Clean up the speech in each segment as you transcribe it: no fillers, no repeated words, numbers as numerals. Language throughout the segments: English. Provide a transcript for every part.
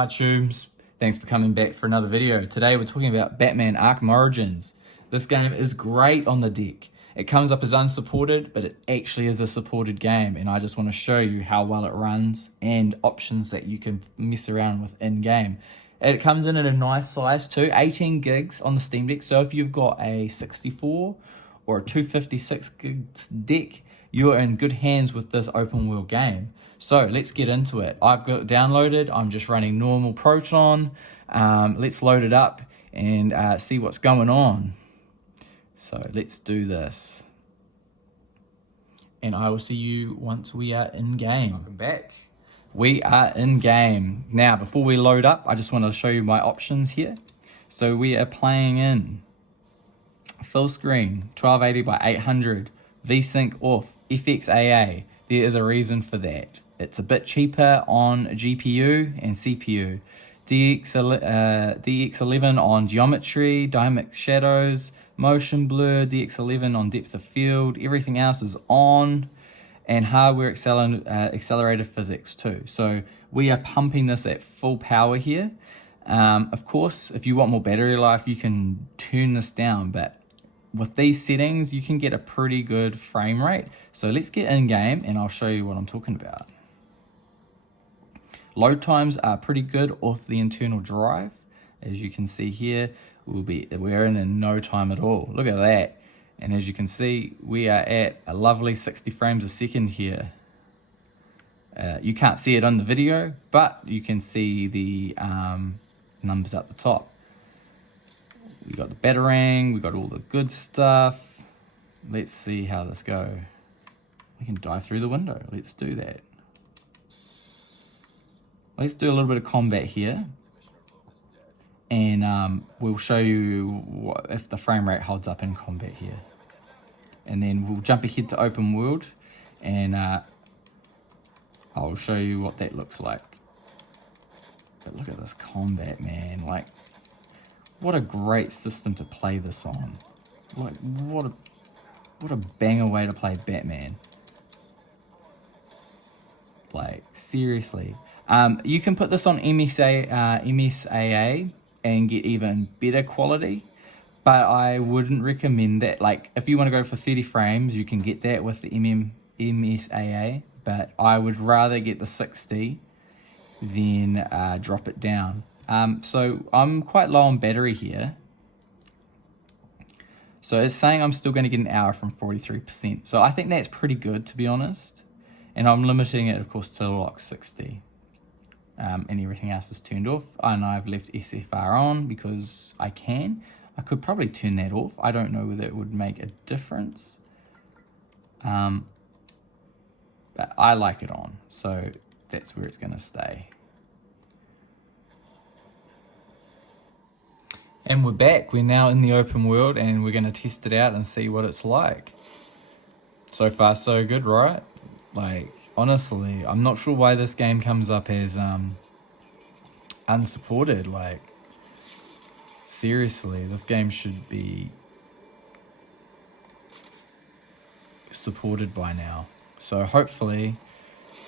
my tunes. Thanks for coming back for another video. Today we're talking about Batman Arkham Origins. This game is great on the deck. It comes up as unsupported, but it actually is a supported game, and I just want to show you how well it runs and options that you can mess around with in-game. It comes in at a nice size too, 18 gigs on the Steam Deck, so if you've got a 64 or a 256 gigs deck, you're in good hands with this open world game. So let's get into it. I've got it downloaded. I'm just running normal Proton. Let's load it up and see what's going on. So let's do this. And I will see you once we are in game. Welcome back. We are in game. Now, before we load up, I just want to show you my options here. So we are playing in full screen, 1280 by 800, VSync off, FXAA. There is a reason for that. It's a bit cheaper on GPU and CPU. DX11 on geometry, dynamic shadows, motion blur, DX11 on depth of field. Everything else is on, and hardware accelerated physics too. So we are pumping this at full power here. Of course, if you want more battery life, you can turn this down, but with these settings, you can get a pretty good frame rate. So let's get in game and I'll show you what I'm talking about. Load times are pretty good off the internal drive. As you can see here, we're in no time at all. Look at that. And as you can see, we are at a lovely 60 frames a second here. You can't see it on the video, but you can see the numbers at the top. We got the batarang, we got all the good stuff. Let's see how this goes. We can dive through the window. Let's do that. Let's do a little bit of combat here, and we'll show you if the frame rate holds up in combat here. And then we'll jump ahead to open world, and I'll show you what that looks like. But look at this combat, man. Like, what a great system to play this on. Like, what a banger way to play Batman. Like, seriously. You can put this on MSAA and get even better quality, but I wouldn't recommend that. Like, if you want to go for 30 frames, you can get that with the MSAA, but I would rather get the 60 than drop it down. So I'm quite low on battery here. So it's saying I'm still going to get an hour from 43%. So I think that's pretty good, to be honest. And I'm limiting it, of course, to lock 60. And everything else is turned off, and I've left SFR on because I can. I could probably turn that off. I don't know whether it would make a difference. But I like it on, so that's where it's going to stay. And we're back. We're now in the open world, and we're going to test it out and see what it's like. So far, so good, right? Like, honestly, I'm not sure why this game comes up as unsupported. Like, seriously, this game should be supported by now. So hopefully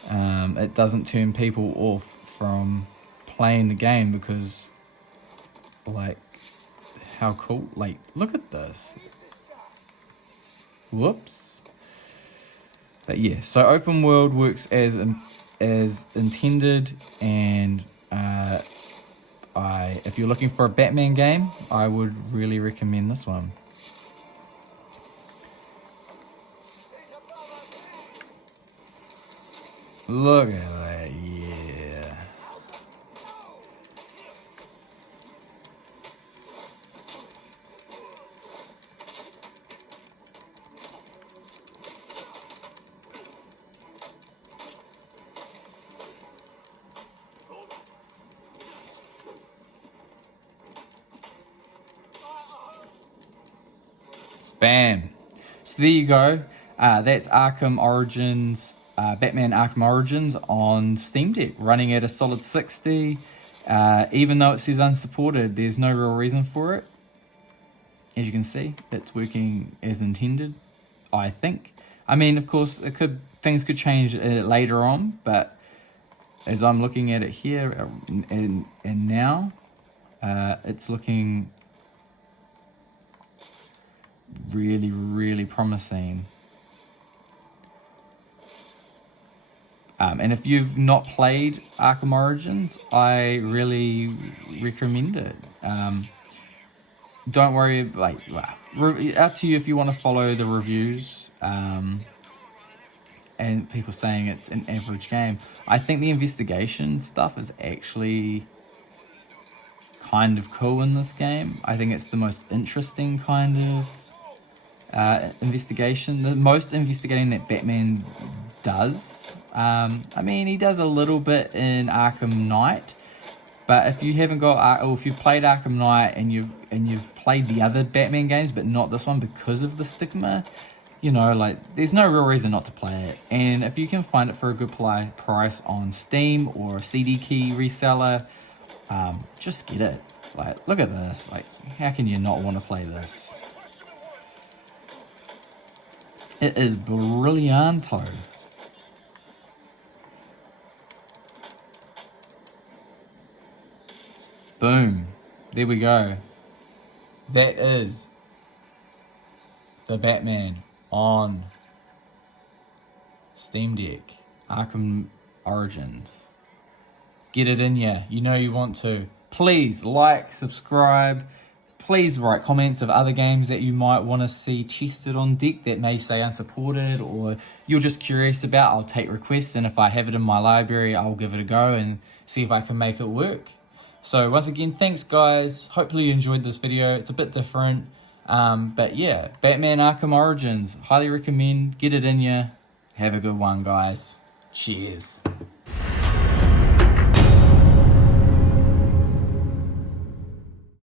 it doesn't turn people off from playing the game, because, like, how cool. Like, look at this. Whoops. But yeah, so open world works as intended, and if you're looking for a Batman game, I would really recommend this one. Look at that, yeah. Bam. So there you go. That's Arkham Origins, Batman Arkham Origins on Steam Deck, running at a solid 60. Even though it says unsupported, there's no real reason for it. As you can see, it's working as intended, I think. I mean, of course, things could change later on, but as I'm looking at it here, and now, it's looking really, really promising. And if you've not played Arkham Origins, I really recommend it. Don't worry, like, out to you if you want to follow the reviews, and people saying it's an average game. I think the investigation stuff is actually kind of cool in this game. I think it's the most interesting kind of investigation. The most investigating that Batman does. I mean, he does a little bit in Arkham Knight, but if you haven't got, or if you've played Arkham Knight and you've played the other Batman games, but not this one because of the stigma, you know, like, there's no real reason not to play it. And if you can find it for a good price on Steam or a CD key reseller, just get it. Like, look at this. Like, how can you not want to play this? It is brillianto. Boom. There we go. That is the Batman on Steam Deck. Arkham Origins. Get it in ya. You know you want to. Please like, subscribe. Please write comments of other games that you might want to see tested on deck that may say unsupported, or you're just curious about. I'll take requests, and if I have it in my library, I'll give it a go and see if I can make it work. So once again, thanks guys. Hopefully you enjoyed this video. It's a bit different. But yeah, Batman Arkham Origins. Highly recommend. Get it in ya. Have a good one, guys. Cheers.